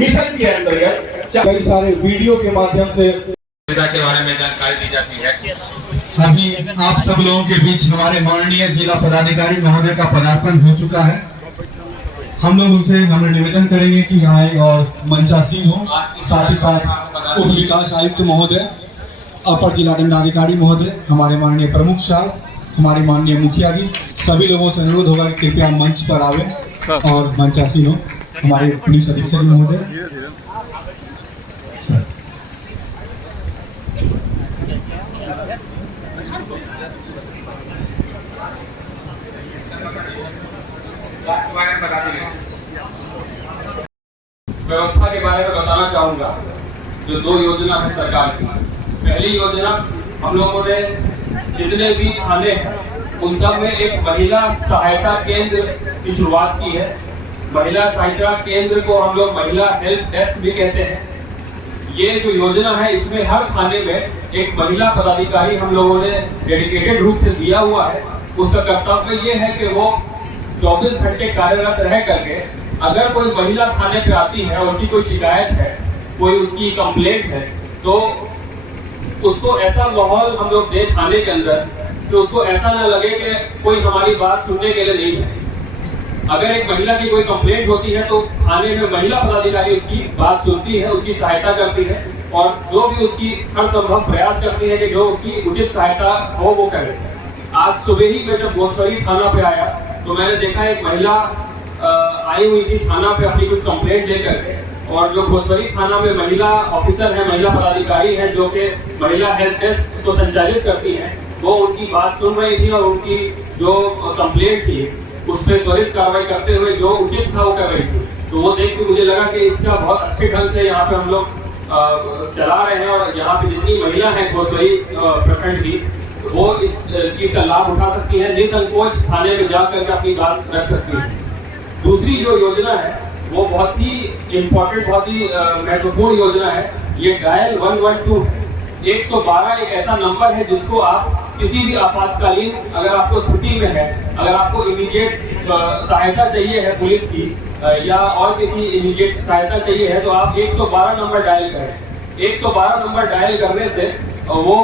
Mission के अंतर्गत कई सारे वीडियो के माध्यम से के बारे में जानकारी दी जाती है। अभी आप सब लोगों के बीच हमारे माननीय जिला पदाधिकारी महोदय का पदार्पण हो चुका है। हम लोग उनसे नम्र निवेदन करेंगे कि आए और मंचासीन हो, साथ ही साथ उप विकास आयुक्त महोदय, अपर जिला दंडाधिकारी महोदय, हमारे माननीय प्रमुख साहब, हमारे माननीय मुखिया जी, सभी लोगों से अनुरोध होगा कि कृपया मंच पर आवे और मंचासीन हो। हमारे पुलिस अधीक्षक महोदय व्यवस्था के बारे में बताना चाहूंगा। जो दो योजना है सरकार की, पहली योजना हम लोगों ने जितने भी थाने हैं उन सब में एक महिला सहायता केंद्र की शुरुआत की है। महिला सहायता केंद्र को हम लोग महिला हेल्प डेस्क भी कहते हैं। ये जो योजना है इसमें हर थाने में एक महिला पदाधिकारी हम लोगों ने डेडिकेटेड रूप से दिया हुआ है। उसका कर्तव्य ये है कि वो 24 घंटे कार्यरत रह करके अगर कोई महिला थाने पे आती है और उसकी कोई शिकायत है, कोई उसकी कंप्लेंट है, तो उसको ऐसा माहौल हम लोग दें थाने के अंदर कि उसको ऐसा ना लगे कि कोई हमारी बात सुनने के लिए नहीं है। अगर एक महिला की कोई कंप्लेंट होती है तो थाने में महिला पदाधिकारी उसकी बात सुनती है, उसकी सहायता करती है और जो भी उसकी हर संभव प्रयास करती है कि जो उसकी उचित सहायता हो वो करे। आज सुबह ही मैं जब भोसवरी थाना पे आया तो मैंने देखा एक महिला आई हुई थी थाना पे अपनी कुछ कंप्लेंट लेकर के, और जो भोसवरी थाना में महिला ऑफिसर है, महिला पदाधिकारी है जो कि महिला हेल्प डेस्क को संचालित करती है, वो उनकी बात सुन रही थी और उनकी जो कंप्लेंट थी उस पर त्वरित कार्रवाई करते हुए जो उचित था वो कर रही थी। तो वो देख के मुझे लगा कि इसका बहुत अच्छे ढंग से यहाँ पे हम लोग चला रहे हैं और यहाँ पे जितनी महिला है भोसवरी प्रखंड की वो इस चीज का लाभ उठा सकती है, निसंकोच थाने में जाकर के अपनी बात रख सकती है। दूसरी जो योजना है वो बहुत ही इम्पोर्टेंट, बहुत ही महत्वपूर्ण योजना है। ये डायल 112 है। 112 एक ऐसा नंबर है जिसको आप किसी भी आपातकालीन अगर आपको स्थिति में है, अगर आपको इमीडिएट सहायता चाहिए है पुलिस की या और किसी इमीडिएट सहायता चाहिए है तो आप 112 नंबर डायल करें। 112 नंबर डायल करने से वो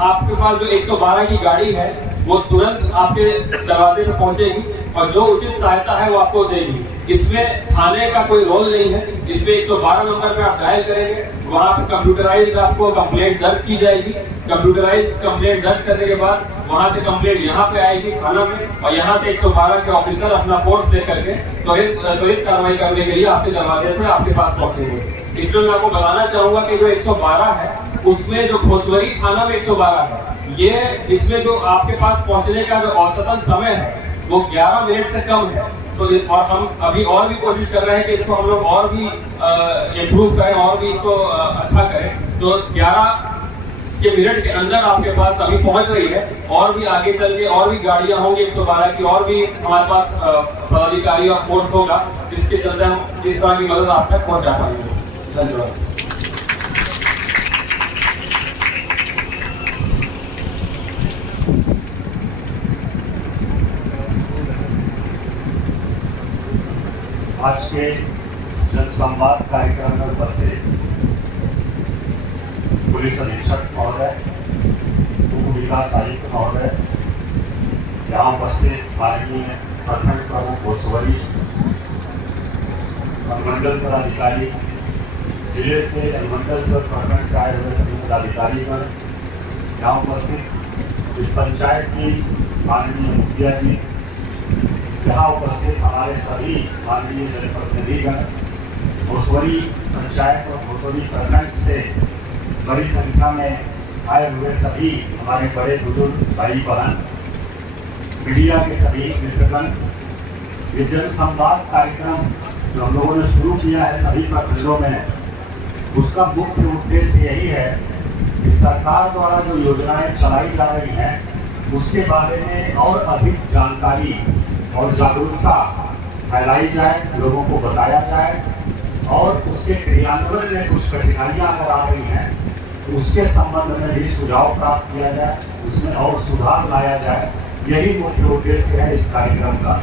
आपके पास जो 112 की गाड़ी है वो तुरंत आपके दरवाजे पे पहुंचेगी और जो उचित सहायता है वो आपको देगी। इसमें थाने का कोई रोल नहीं है। इसमें 112 नंबर पे आप डायल करेंगे, वहाँ पे कंप्यूटराइज आपको कंप्लेंट दर्ज की जाएगी। कंप्यूटराइज कंप्लेंट दर्ज करने के बाद वहाँ से कंप्लेंट यहाँ पे आएगी थाना में और यहाँ से 112 के ऑफिसर अपना फोर्स लेकर के त्वरित कार्रवाई करने के लिए आपके दरवाजे पे आपके पास पहुंचेंगे। इसमें मैं आपको बताना चाहूंगा कि जो 112 है उसमें जो भोसवरी थाना में 112 है, ये इसमें जो आपके पास पहुंचने का जो औसतन समय है वो 11 मिनट से कम है। तो और हम अभी और भी कोशिश कर रहे हैं कि इसको हम लोग और भी इम्प्रूव करें और भी इसको अच्छा करें। तो 11 के मिनट के अंदर आपके पास अभी पहुंच रही है और भी आगे चल के और भी गाड़ियां होंगी 112 की, और भी हमारे पास पदाधिकारी और फोर्स होगा जिसके चलते हम इस तरह की मदद आप तक पहुंचा पाएंगे। धन्यवाद। आज के जनसंवाद कार्यक्रम में उपस्थित पुलिस अधीक्षक महोदय, उप विकास आयुक्त महोदय, यहाँ उपस्थित माननीय प्रखंड प्रमुख भोसवरी, अनुमंडल पदाधिकारी, जिले से अनुमंडल से प्रखंड से आए हुए सभी पदाधिकारीगण, यहाँ उपस्थित इस पंचायत की माननीय मुखिया जी, यहाँ उपस्थित हमारे सभी माननीय जनप्रतिनिधिगण, भोसवरी पंचायत और भोसवरी प्रखंड से बड़ी संख्या में आए हुए सभी हमारे बड़े बुजुर्ग भाई बहन, मीडिया के सभी मित्रगण, ये जनसंवाद कार्यक्रम जो हम लोगों ने शुरू किया है सभी प्रखंडों में, उसका मुख्य उद्देश्य यही है कि सरकार द्वारा जो योजनाएं चलाई जा रही हैं उसके बारे में और अधिक जानकारी और जागरूकता फैलाई जाए, लोगों को बताया जाए और उसके क्रियान्वयन में कुछ कठिनाइयां अगर आ रही हैं तो उसके संबंध में भी सुझाव प्राप्त किया जाए, उसमें और सुधार लाया जाए। यही मुख्य उद्देश्य है इस कार्यक्रम का।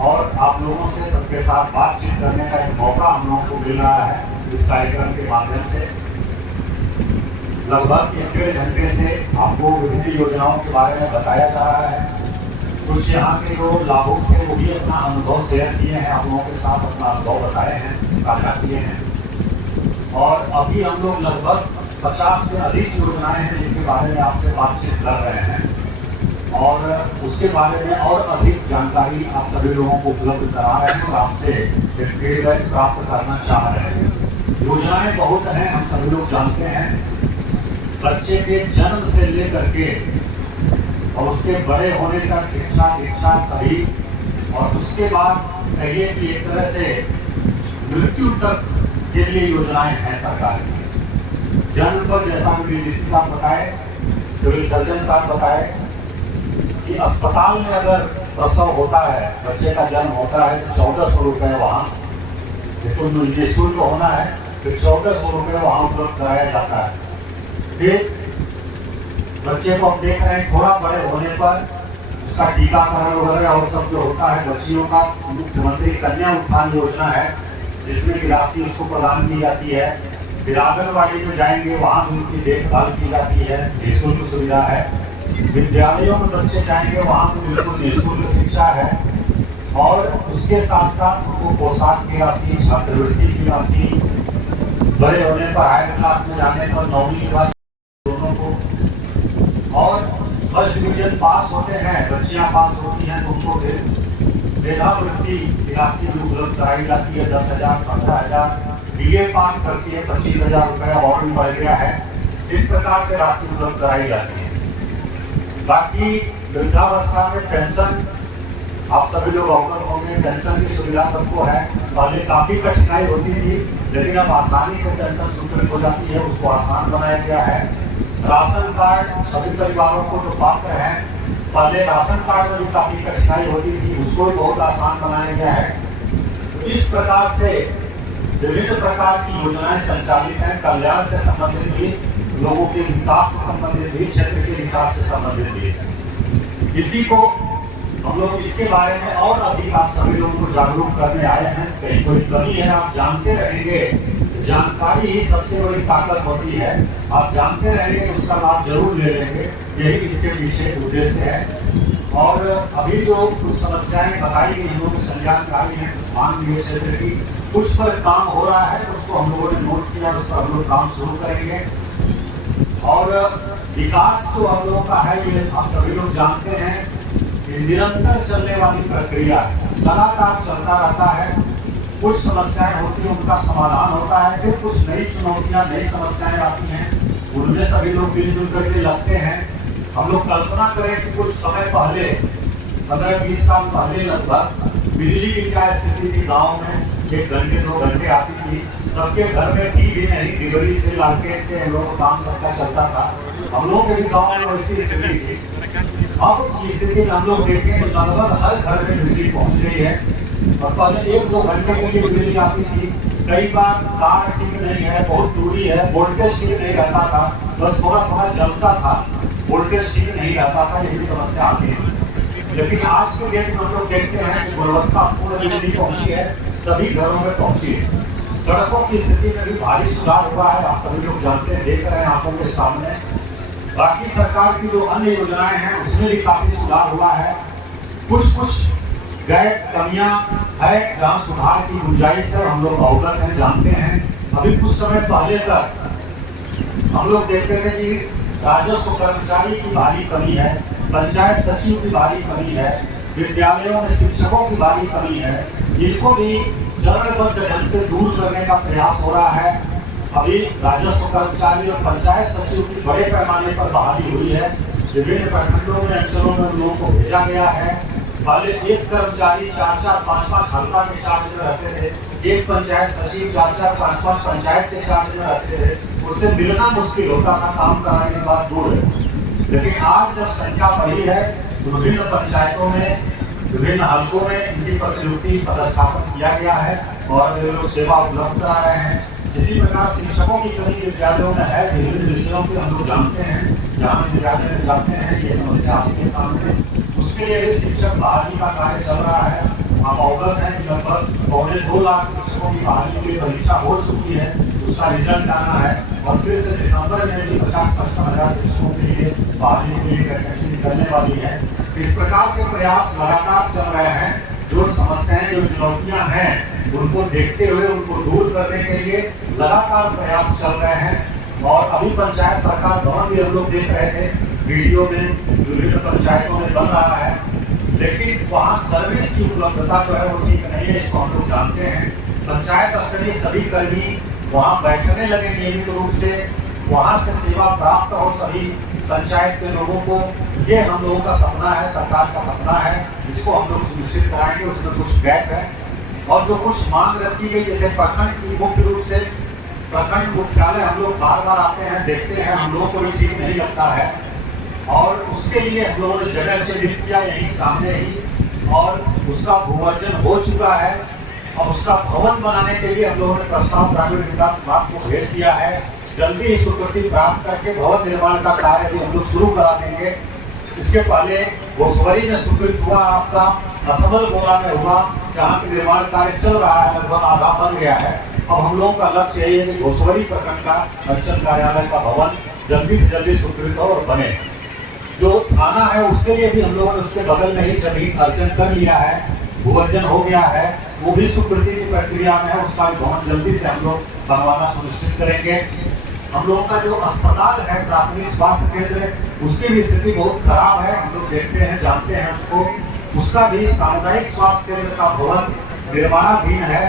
और आप लोगों से सबके साथ बातचीत करने का एक मौका हम लोगों को मिल रहा है इस कार्यक्रम के माध्यम से। लगभग 1-1.5 घंटे से आपको विभिन्न योजनाओं के बारे में बताया जा रहा है। कुछ यहाँ के जो लाभुक थे वो भी अपना अनुभव शेयर किए हैं, आप लोगों के साथ अपना अनुभव बताए हैं, साझा किए हैं। और अभी हम लोग लगभग 50 से अधिक योजनाएं हैं जिनके बारे में आपसे बातचीत कर रहे हैं और उसके बारे में और अधिक जानकारी आप सभी लोगों को उपलब्ध करा रहे हैं और आपसे एक फीडबैक प्राप्त करना चाह रहे हैं। योजनाएं बहुत हैं, हम सभी लोग जानते हैं। बच्चे के जन्म से लेकर के और उसके बड़े होने तक शिक्षा दीक्षा सभी, और उसके बाद कहिए कि एक तरह से मृत्यु तक के लिए योजनाएं हैं सरकार की। जन्म पर जैसा डीसी साहब बताए, सिविल सर्जन साहब बताए कि अस्पताल में अगर प्रसव होता है, बच्चे का जन्म होता है तो 1400 रुपये वहाँ तो निःशुल्क होना है, फिर 1400 रुपये वहाँ उपलब्ध कराया जाता है। फिर बच्चे को हम देख रहे हैं थोड़ा बड़े होने पर उसका टीकाकरण वगैरह और सब जो होता है बच्चियों का, मुख्यमंत्री कन्या उत्थान योजना है जिसमें की राशि उसको प्रदान की जाती है। फिर आंगनबाड़ी में जाएंगे, वहाँ भी उनकी देखभाल की जाती है, निःशुल्क सुविधा है। विद्यालयों में बच्चे जाएंगे, वहाँ पर बिल्कुल निःशुल्क शिक्षा है। और उसके साथ साथ उनको पोशाक की राशि, छात्रवृत्ति की राशि, बड़े होने पर हायर क्लास में जाने पर 9वीं क्लास दोनों को, और फर्स्ट डिवीजन पास होते हैं, बच्चियां पास होती हैं तो उनको फिर मेधावृत्ति की राशि भी उपलब्ध कराई जाती है। 10,000, 15,000, BA पास करती है 25,000 रुपये और भी बढ़ गया है। इस प्रकार से राशि उपलब्ध कराई जाती है। बाकी वृद्धावस्था में पेंशन, आप सभी लोग अवगत होंगे, पेंशन की सुविधा सबको है। पहले काफी कठिनाई होती थी लेकिन अब आसानी से पेंशन स्वीकृत हो जाती है, उसको आसान बनाया गया है। राशन कार्ड सभी परिवारों को जो पात्र हैं, पहले राशन कार्ड में भी काफी कठिनाई होती थी, उसको भी बहुत आसान बनाया गया है। इस प्रकार से विभिन्न प्रकार की योजनाएं संचालित हैं, कल्याण से संबंधित भी, लोगों के विकास से संबंधित भी, क्षेत्र के विकास से संबंधित भी। इसी को हम लोग इसके बारे में और अधिक आप सभी लोगों को जागरूक करने आए हैं। कहीं कोई कमी है आप जानते रहेंगे, जानकारी ही सबसे बड़ी ताकत होती है। आप जानते रहेंगे उसका लाभ जरूर ले लेंगे, यही इसके पीछे उद्देश्य है। और अभी जो कुछ समस्याएं बताई गई हम लोग संज्ञानकारी है, मानवीय क्षेत्र की कुछ पर काम हो रहा है, उसको हम लोगों ने नोट किया, उस पर हम लोग काम शुरू करेंगे। और विकास तो हम लोगों का है, ये आप सभी लोग जानते हैं, निरंतर चलने वाली प्रक्रिया लगातार चलता रहता है। कुछ समस्याएं होती हैं, उनका समाधान होता है, फिर कुछ नई चुनौतियां, नई समस्याएं आती हैं, उनमें सभी लोग मिलजुल करके लगते हैं। हम लोग कल्पना करें कि कुछ समय पहले 15-20 साल पहले लगभग बिजली की क्या स्थिति थी गाँव में, 1 घंटे 2 घंटे आती थी, सबके घर में टीवी नहीं, डिबरी से लालटेन से हम लोगों को काम सबका चलता था। हम लोगों के भी गाँव में वैसी स्थिति थी। अब की स्थिति में हम लोग देखें तो लगभग हर घर में बिजली पहुंच गई है। और पहले 1-2 घंटे के लिए बिजली आती थी, कई बार तार ठीक नहीं है, बहुत दूरी है, वोल्टेज ठीक नहीं रहता था, बस थोड़ा जलता था, वोल्टेज ठीक नहीं रहता था, यही समस्या आती है। लेकिन आज के डेट में हम लोग देखते हैं कि गुणवत्तापूर्ण बिजली पहुंची है, सभी घरों में पहुंची है। सड़कों की स्थिति में भी भारी सुधार हुआ है, आप सभी लोग जानते हैं, देख रहे हैं आंखों के सामने। बाकी सरकार की जो अन्य योजनाएं हैं उसमें भी काफी सुधार हुआ है। कुछ गैर कमियां है, जहाँ सुधार की गुंजाइश है, हम लोग अवगत हैं, जानते हैं। अभी कुछ समय पहले तक हम लोग देखते थे कि राजस्व कर्मचारी की भारी कमी है, पंचायत सचिव की भारी कमी है, विद्यालयों में शिक्षकों की भारी कमी है। इनको भी चरणबद्ध ढंग से दूर करने का प्रयास हो रहा है। अभी राजस्व कर्मचारी और पंचायत सचिव की बड़े पैमाने पर बहाली हुई है। विभिन्न प्रखंडों में, अंचलों में लोगों को भेजा गया है। पहले एक कर्मचारी 4-4, 5-5 हल्का के चार्ज में रहते थे, एक पंचायत सचिव 4-4, 5-5 पंचायत के चार्ज में रहते थे, उससे मिलना मुश्किल होता था, काम कराने के बाद दूर है। लेकिन आज जब संख्या बढ़ी है तो विभिन्न पंचायतों में, विभिन्न हल्कों में इनकी प्रतिनियुक्ति पदस्थापन किया गया है और वे लोग सेवा उपलब्ध करा रहे हैं। इसी प्रकार शिक्षकों की कमी विद्यालयों में है, विभिन्न विषयों के हम लोग जानते हैं, जहाँ विद्यालय में जाते हैं ये समस्या आपके सामने, उसके लिए भी शिक्षक बहाली का कार्य चल रहा है। आप अवगत हैं कि लगभग 2.25 लाख शिक्षकों की बहाली के लिए परीक्षा हो चुकी है, उसका रिजल्ट आना है और फिर से दिसंबर में भी 50-55 हजार शिक्षकों के लिए बहाली के लिए वैकेंसी निकलने वाली है। इस प्रकार से प्रयास लगातार चल रहे हैं। जो समस्याएं, जो चुनौतियां हैं, उनको देखते हुए उनको दूर करने के लिए लगातार प्रयास चल रहे हैं। और अभी पंचायत सरकार भवन भी हम लोग देख रहे थे वीडियो में, विभिन्न पंचायतों में बन रहा है, लेकिन वहाँ सर्विस की उपलब्धता जो है वो ठीक नहीं है, इसको हम लोग जानते हैं। पंचायत स्तरीय सभी कर्मी वहाँ बैठने लगे नियमित रूप से, वहाँ से सेवा प्राप्त हो सभी पंचायत के लोगों को। ये हम लोगों का सपना है, सरकार का सपना है, इसको हम लोग सुनिश्चित कराएंगे। उसमें कुछ गैप है और जो कुछ मांग रखी गई, जैसे प्रखंड की मुख्य रूप से प्रखंड मुख्यालय हम लोग बार बार आते हैं, देखते हैं, हम लोगों को भी ठीक नहीं लगता है और उसके लिए हम लोगों ने जगह से लिख किया यहीं सामने ही, और उसका भूवर्जन हो चुका है। और उसका भवन बनाने के लिए हम लोगों ने प्रस्ताव ग्रामीण विकास विभाग को भेज दिया है। जल्दी ही स्वीकृति प्राप्त करके भवन निर्माण का कार्य भी हम लोग शुरू करा देंगे। इसके पहले घोसवरी में स्वीकृत हुआ, आपका रतमल गोला में हुआ, जहाँ के निर्माण कार्य चल रहा है, लगभग आधा बन गया है। अब हम लोगों का लक्ष्य यही है कि घोसवरी प्रखंड का अंचल कार्यालय का भवन जल्दी से जल्दी स्वीकृत हो और बने। जो थाना है उसके लिए भी हम लोगों ने उसके बगल में ही जमीन अर्जन कर लिया है, भूवर्जन हो गया है, वो भी स्वीकृति की प्रक्रिया में है, उसका भी भवन जल्दी से हम लोग बनवाना सुनिश्चित करेंगे। हम लोगों का जो अस्पताल है, प्राथमिक स्वास्थ्य केंद्र, उसकी भी स्थिति बहुत खराब है, हम लोग देखते हैं, जानते हैं उसको। उसका भी सामुदायिक स्वास्थ्य केंद्र का भवन निर्माणाधीन है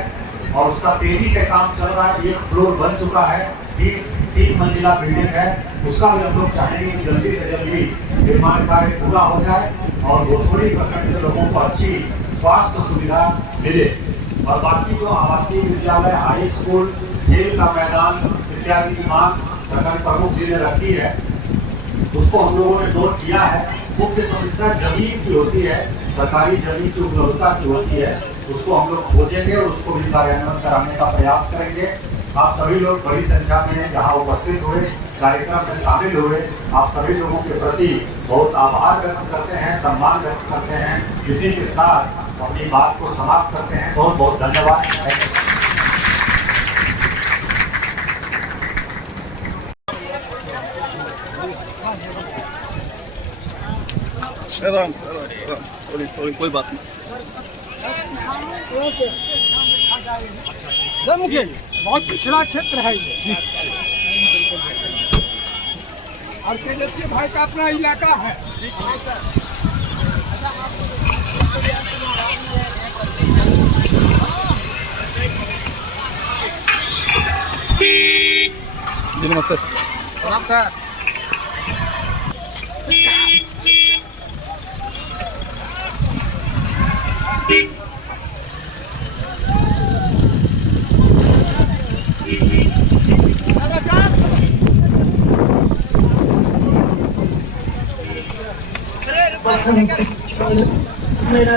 और उसका तेजी से काम चल रहा है। 1 फ्लोर बन चुका है, 3 मंजिला बिल्डिंग है, उसका भी हम लोग चाहेंगे कि जल्दी से जल्दी निर्माण कार्य पूरा हो जाए और घोसवरी प्रखंड के लोगों को अच्छी स्वास्थ्य सुविधा मिले। और बाकी जो आवासीय विद्यालय, हाई स्कूल, खेल का मैदान इत्यादि की मांग प्रखंड प्रमुख जी ने रखी है, उसको हम लोगों ने नोट किया है। मुख्य समस्या जमीन की होती है, सरकारी जमीन की उपलब्धता की होती है, उसको हम लोग खोजेंगे और उसको भी कार्यान्वयन कराने का प्रयास करेंगे। आप सभी लोग बड़ी संख्या में यहाँ उपस्थित हुए, कार्यक्रम में शामिल हुए, आप सभी लोगों के प्रति बहुत आभार व्यक्त करते हैं, सम्मान व्यक्त करते हैं। इसी के साथ अपनी बात को समाप्त करते हैं। बहुत बहुत धन्यवाद। सॉरी कोई बात नहीं। बहुत पिछड़ा क्षेत्र है ये और तेजस्वी भाई का अपना इलाका है। नमस्ते सर। मेरा